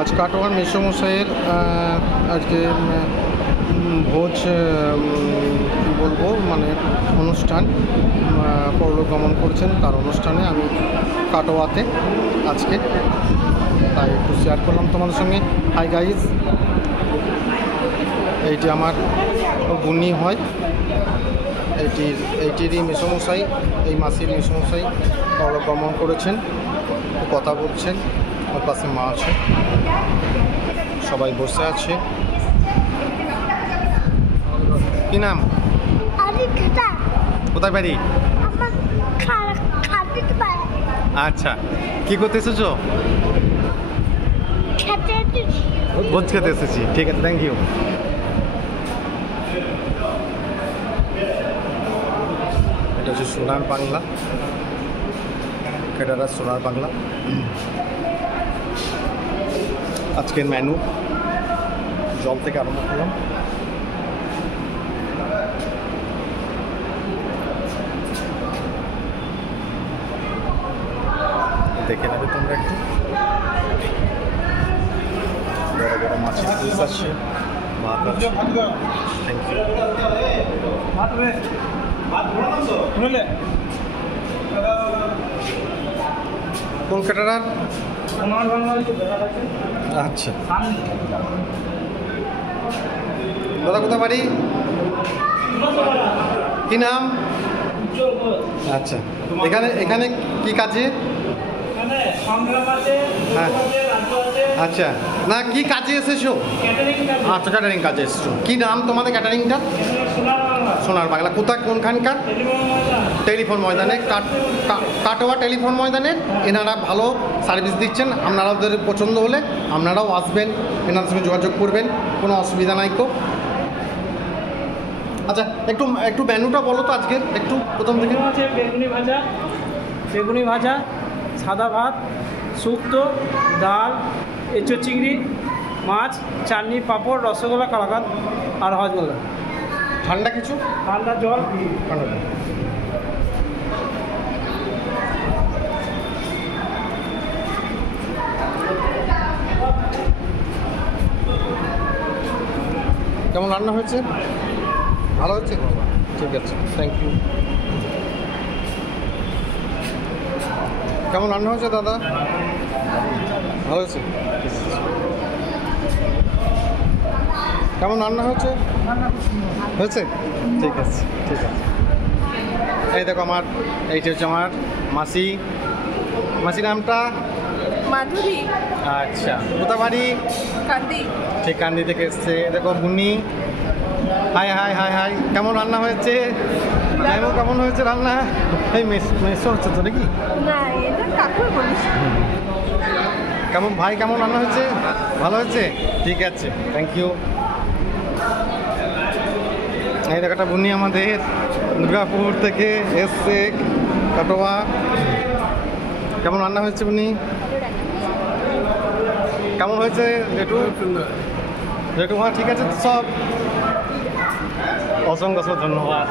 আজ কাটোয়ার মেসোমশাইয়ের আজকে ভোজ কী বলবো মানে অনুষ্ঠান পরলোক গমন করছেন, তার অনুষ্ঠানে আমি কাটোয়াতে আজকে, তাই একটু শেয়ার করলাম তোমাদের সঙ্গে। হাই গাইজ, এইটি আমার বুনি হয়, এইটিরই মেসোমশাই, এই মাসির মেসোমশাই পরলোক গমন করেছেন, কথা বলছেন। ওর পাশে মা আছে, সবাই বসে আছে। কি নাম? কোথায় বাড়ি? আচ্ছা, কি করতে এসেছো? ভোজ খেতে এসেছি, ঠিক আছে, থ্যাংক ইউ। এটা হচ্ছে সোনার বাংলা, কেডারা সোনার বাংলা। আজকের মেনু জল থেকে আরম্ভ করলাম। দেখে নেবে তোমরা একটু। বড় বড় মাছের পিস আছে, ভাত আছে, থ্যাংক ইউ। কোন কেটারার? আচ্ছা দাদা, কোথা বাড়ি? কি নাম? আচ্ছা, এখানে এখানে কি কাজে? হ্যাঁ, আচ্ছা, না কি কাজে এসেছো? আচ্ছা, ক্যাটারিং কাজে এসেছো। কি নাম তোমাদের ক্যাটারিংটা? সোনার বাংলা। কোথায়, কোনখানকার? টেলিফোন ময়দানে, কাটোয়া টেলিফোন ময়দানের। এনারা ভালো সার্ভিস দিচ্ছেন, আপনারা ওদের পছন্দ হলে আপনারাও আসবেন, এনাদের সঙ্গে যোগাযোগ করবেন, কোনো অসুবিধা নাই তো। আচ্ছা, একটু একটু মেনুটা বলো তো আজকের, একটু প্রথম থেকে। আছে বেগুনি ভাজা, সাদা ভাত, শুক্তো, ডাল, এঁচোড় চিংড়ি, মাছ, চাটনি, পাঁপড়, রসগোল্লা, কালাকাঁদ আর হজমোল্লা। ঠান্ডা কিছু? ঠান্ডা জল। ঠান্ডা জল। কেমন রান্না হয়েছে? ভালো হচ্ছে, ঠিক আছে, থ্যাংক ইউ। কেমন রান্না হয়েছে দাদা? ভালো হয়েছে, কেমন রান্না হয়েছে? হয়েছে, ঠিক আছে, ঠিক আছে। এই দেখো আমার, এইটা হচ্ছে আমার মাসি। মাসি নামটা? মাধুরী। আচ্ছা, কোথা বাড়ি? কান্দি। ঠিক, কান্দি থেকে এসছে। দেখো বুনি। হাই হাই হাই হাই, কেমন রান্না হয়েছে? কেমন হয়েছে রান্না? এই মেসো হচ্ছে তো নাকি? না, এটা কাকুর বলিস। কেমন ভাই, কেমন রান্না হয়েছে? ভালো হয়েছে, ঠিক আছে, থ্যাংক ইউ। এই দেখাটা বুনি আমাদের দুর্গাপুর থেকে এসছে কাটোয়া। কেমন রান্না হয়েছে বুনি? কেমন হয়েছে একটু? একটু হ্যাঁ, ঠিক আছে সব। অসংখ্য ধন্যবাদ,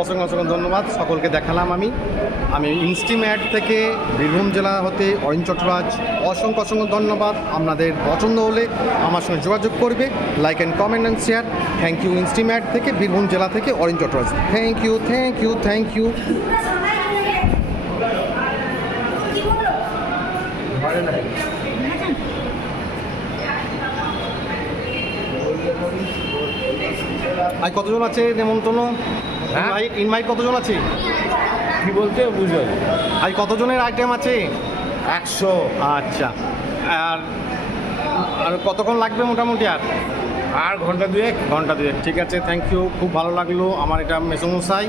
অসংখ্য ধন্যবাদ সকলকে দেখালাম। আমি ইনস্টিম্যাট থেকে বীরভূম জেলা হতে অরিন চট্টরাজ। অসংখ্য ধন্যবাদ। আপনাদের পছন্দ হলে আমার সঙ্গে যোগাযোগ করবে, like and comment and share. Thank you ইনস্টিম্যাট থেকে বীরভূম জেলা থেকে Arin Chattaraj. Thank you, thank you, thank you. আজ কতজন আছে নেমন্তন্ন? ইনভাইট কতজন আছে? কি বলতে বুঝলো? আজ কতজনের আইটেম আছে? 100। আচ্ছা, আর কতক্ষণ লাগবে মোটামুটি? আর ঘন্টা দুয়েক। ঠিক আছে, থ্যাংক ইউ। খুব ভালো লাগলো। আমার এটা মেসোমশাই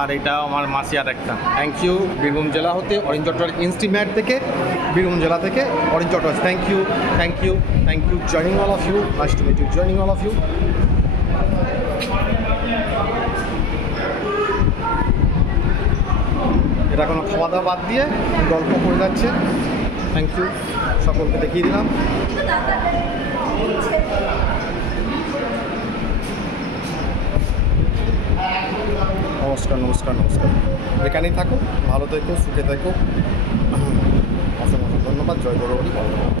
আর এটা আমার মাসি আর একটা। Thank you. বীরভূম জেলা হতে অরিন চট্টরাজ, ইনস্টিম্যাট থেকে বীরভূম জেলা থেকে Arin Chattaraj. Thank you, thank you, thank you. Joining all of you, nice to meet you, joining all of you. এটা কোনো খাওয়া দাওয়া বাদ দিয়ে গল্প করে যাচ্ছে। থ্যাংক ইউ, সকলকে দেখিয়ে দিলাম। নমস্কার নমস্কার নমস্কার। এখানেই থাকো, ভালো থেকো, সুখে থেকো। অসংখ্য ধন্যবাদ। জয় গৌরবী।